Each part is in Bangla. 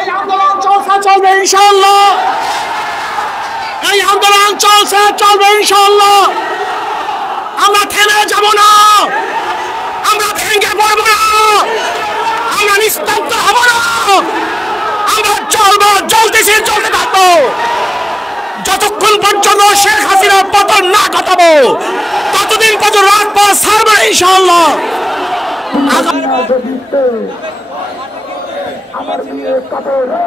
এই আন্দোলন চলবে ইনশাআল্লাহ, এই আন্দোলন চলবে ইনশাআল্লাহ। আমরা থেমে যাব না, আমরা ভেঙে পড়ব না, আমরা নিস্তব্ধ হব না, আমরা চলতে থাকবো যতক্ষণ পর্যন্ত শেখ হাসিনার পতন না ঘটাবো, ততদিন পর্যন্ত রাজপথ ছাড়বো না ইনশাআল্লাহ। আমার মেয়ে কবরে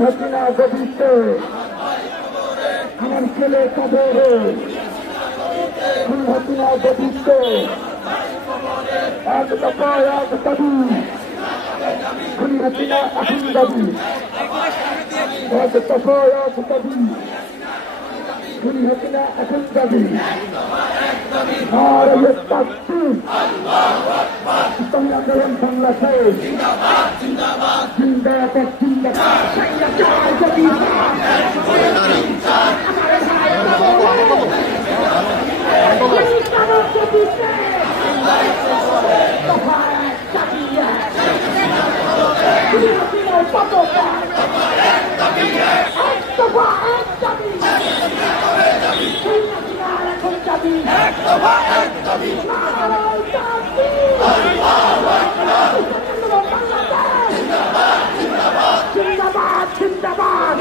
হাসিনা গদিতে, আমার ছেলে কবরে হাসিনা গদিতে, এক দফা এক দাবি, হাসিনা এখন দাবি, এক দফা এক দাবি, হাসিনা এখন দাবি। আর ইসলামী আন্দোলন বাংলাদেশ জিন্দাবাদ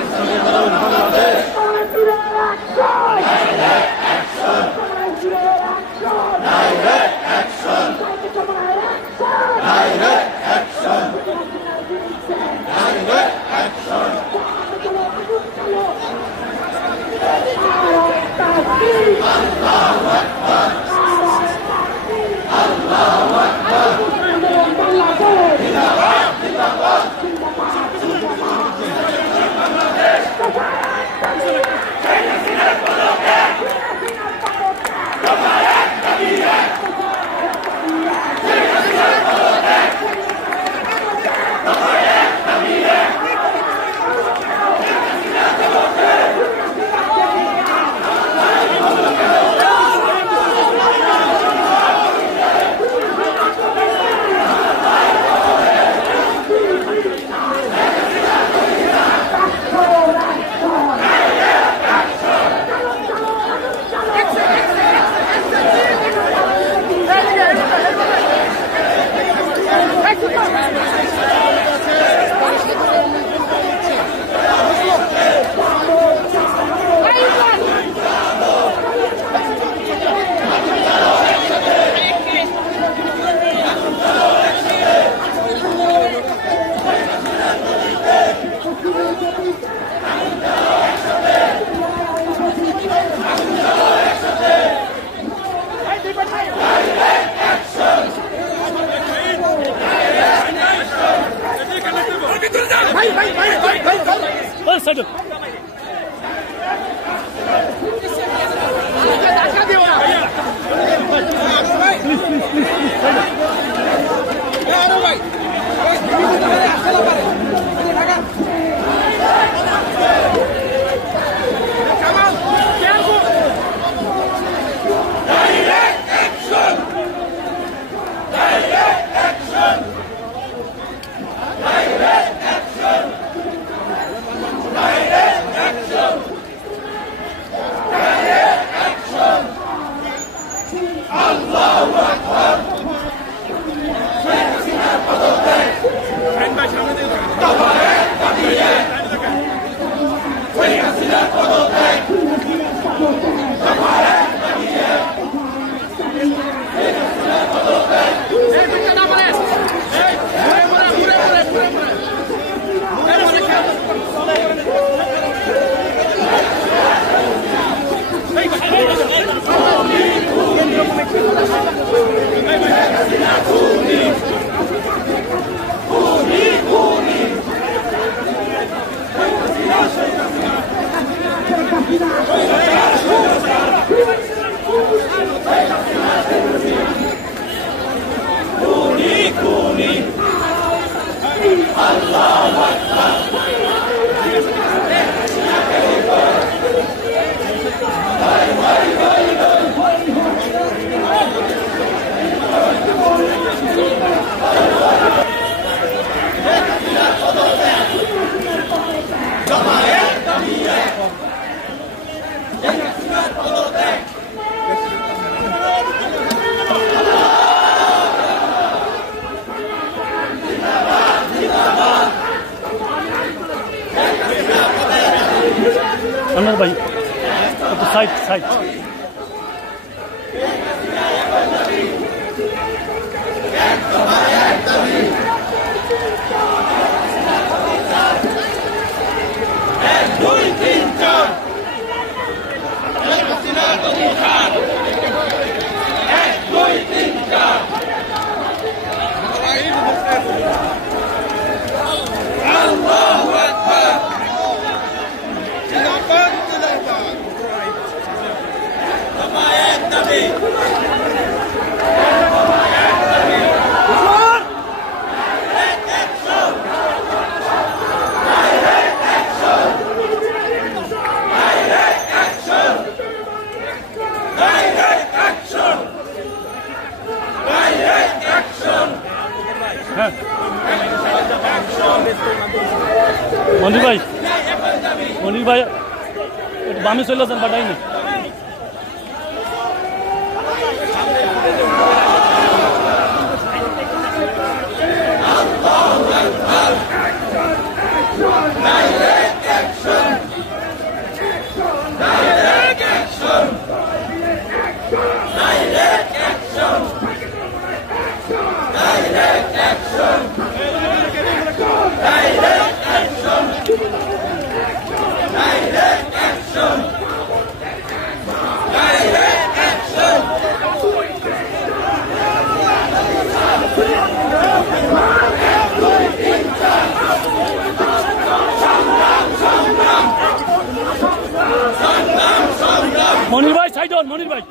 আনোয়ার ভাই একটু সাইড সাইড মনির ভাই একটু বামে চলে যান বাটাইনি মনির ভাই সাইড হন মনির ভাই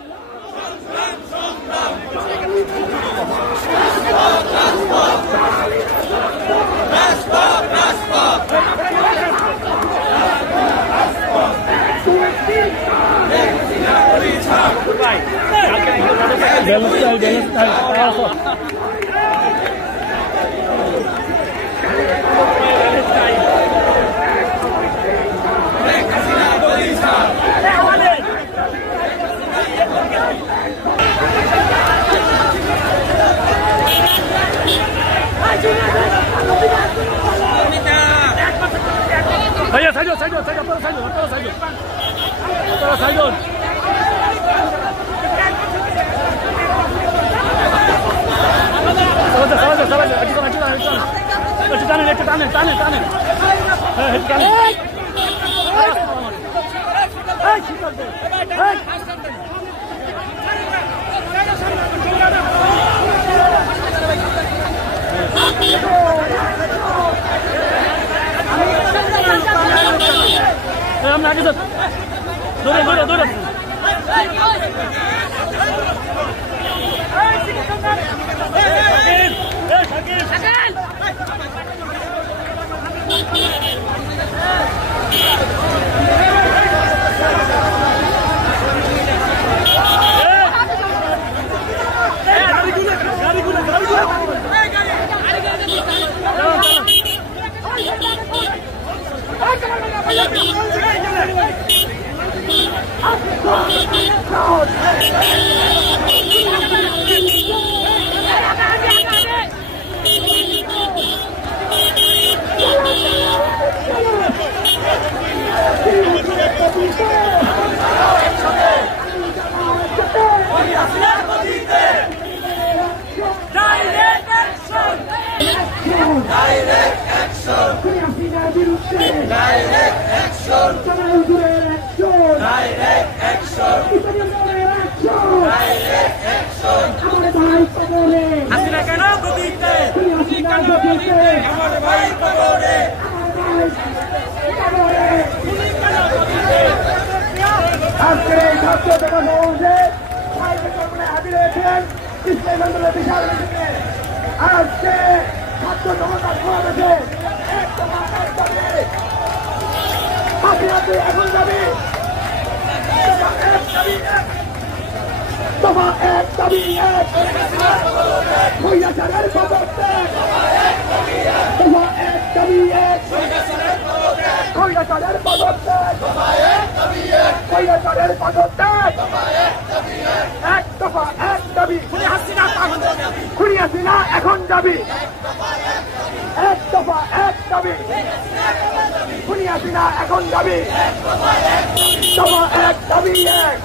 ভাইয়া সাইড সাইড সাইড আপনারা সাইড আপনারা সাইড আপনারা সাইড একটু টানেন টানেন টানেন হ্যাঁ একটু টানেন আমরা আগে ধরে ধরে ধরে এখন যাবি এক দফা এক দাবি হাসিনা এখন দাবি দফা এক দাবি এক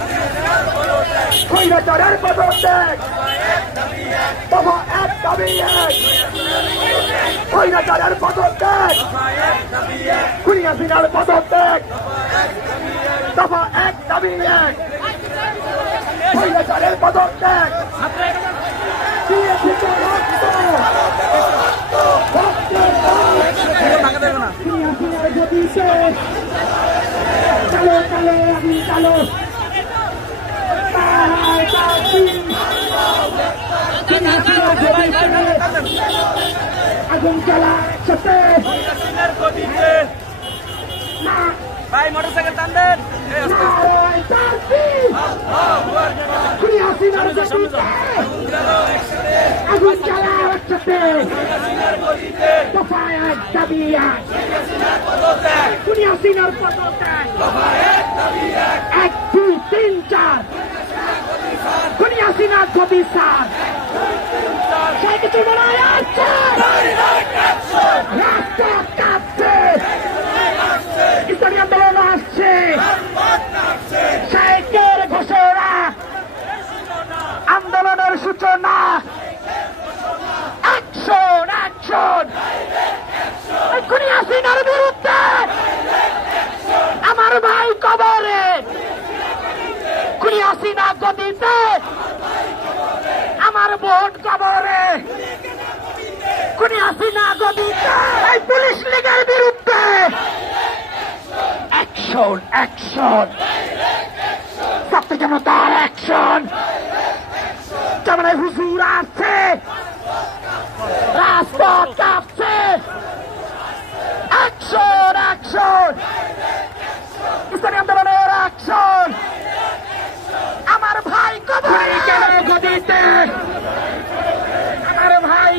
স্বৈরাচারের পদত্যাগ দফা এক দাবি এক স্বৈরাচারের পদত্যাগ খুনি হাসিনার পদত্যাগ দফা এক দাবি এক স্বৈরাচারের পদত্যাগ কালো কালো আমি কালো আগুন জ্বালা একসাথে ভাই মোটরসাইকেল টান দেন আগুন জ্বালা একসাথে দফা এক দাবি এক খুনি হাসিনার পদত্যাগ 1 2 3 4 খুনি হাসিনার বিচার সাইকেল বানায় আছে রাস্তা কাঁপছে ইসলামী আন্দোলন আসছে সাইকেল ঘোষণা আন্দোলনের সূচনা অ্যাকশন অ্যাকশন খুনি হাসিনার বিরুদ্ধে আমার ভাই কবরে খুনি হাসিনা গদিতে আমার ভোট কবরে খুনি হাসিনা গদিতে এই পুলিশ লীগের বিরুদ্ধে অ্যাকশন অ্যাকশন ছাত্র জনতার অ্যাকশন জামানায় হুজুর আসছে রাজপথ কাঁপছে অ্যাকশন অ্যাকশন ইসলামী আন্দোলনের অ্যাকশন আমার ভাই কবরে গদিতে আমার ভাই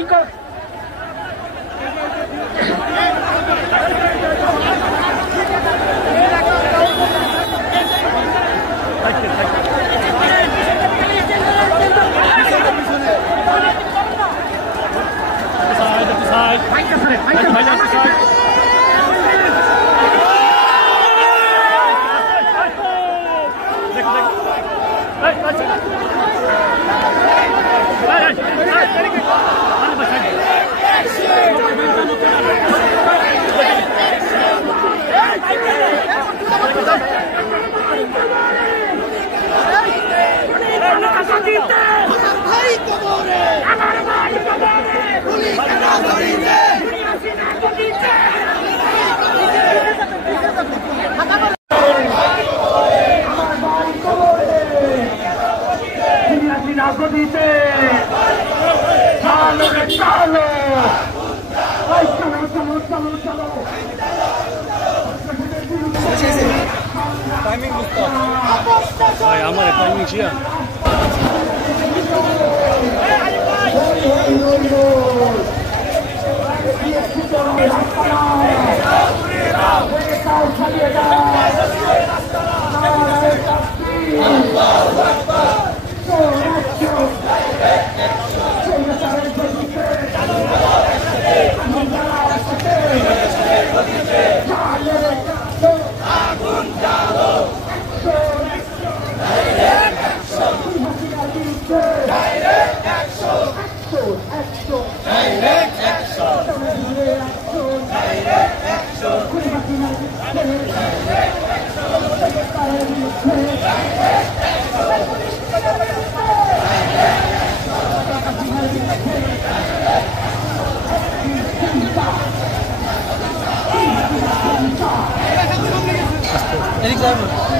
দিতে চলো চলো চলো চলো চলো টাইমিং বুঝতে ভাই আমার টাইমিং ছিল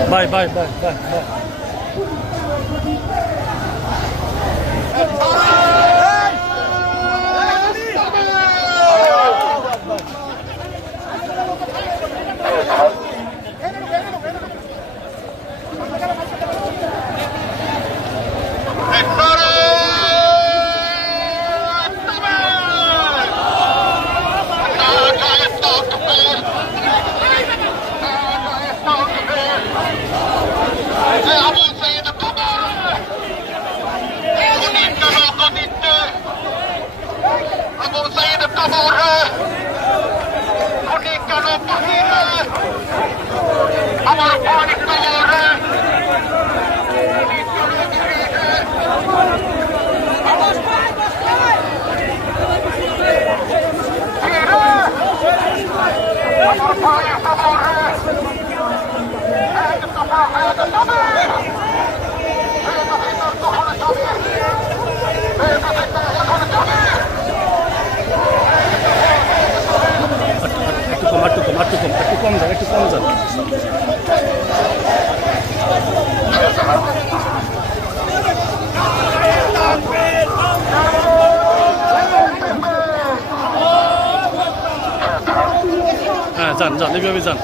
Bye, bye, bye, bye, bye. Abu Sayyid Kabur hai, Khuni Kano Bahir hai. আমার অনেক একটু কম যান হ্যাঁ যান এইভাবে যান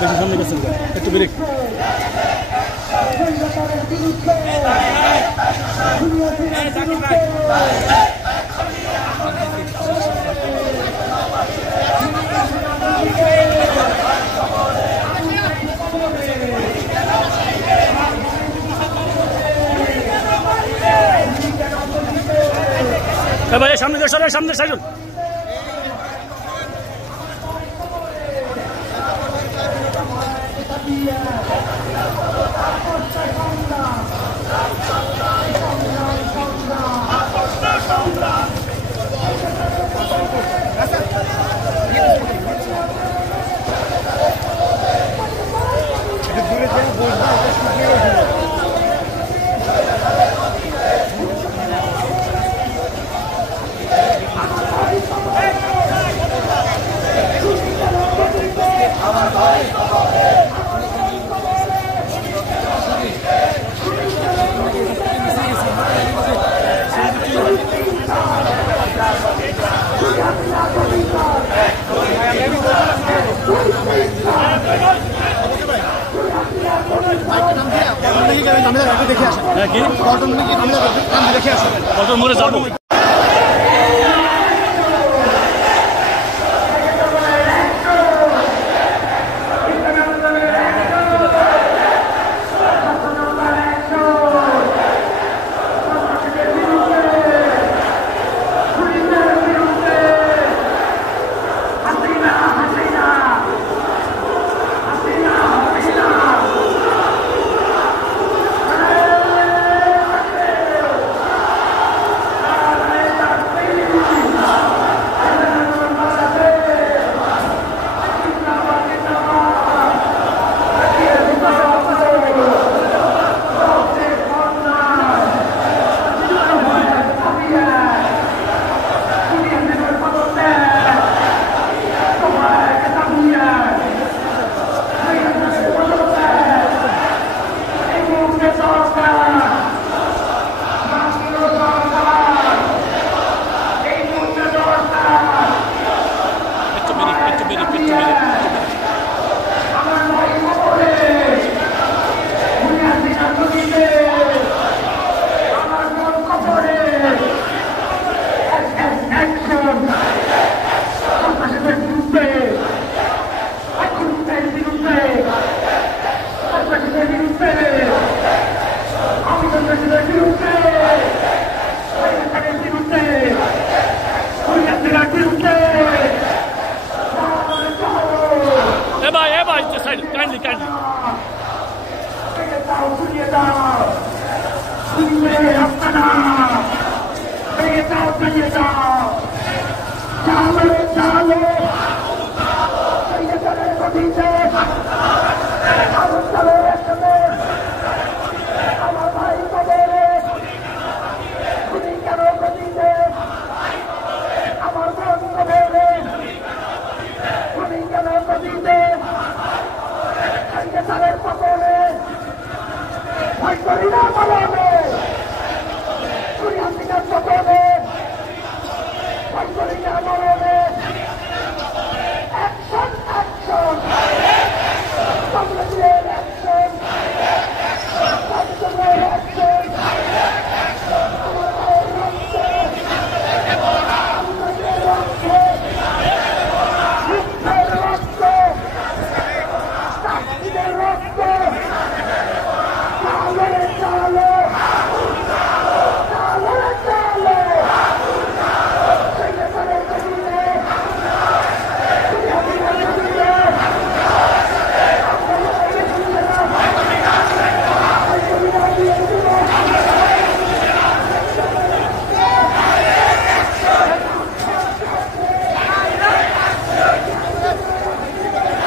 বেশি সামনে গেছেন একটু ব্রেক ভাই সামনে সামনে সাইড দেখে আসেন দেখে আসেন মোড়ে যাবো ভেঙে দাও চালো চালো সৈন্যদের গতিতে আগুন চালো একসাথে আমার ভাই কবরে তুমি কেন গতিতে আমার বোন কবরে তুমি কেন গতিতে সৈন্যদের কবরে ভয় করি না বলবে তুমি আজকের কবরে ভয় করি না বলবে অ্যাকশন অ্যাকশন কংগ্রেসের অ্যাকশন কংগ্রেসের অ্যাকশন আমার ভাইয়ের রক্তে আমাদের রক্তে মুক্তির রক্তে শাস্তির রক্তে চালো চালো চালো চালো সৈন্যদের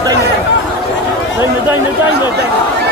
গতিতে Dai,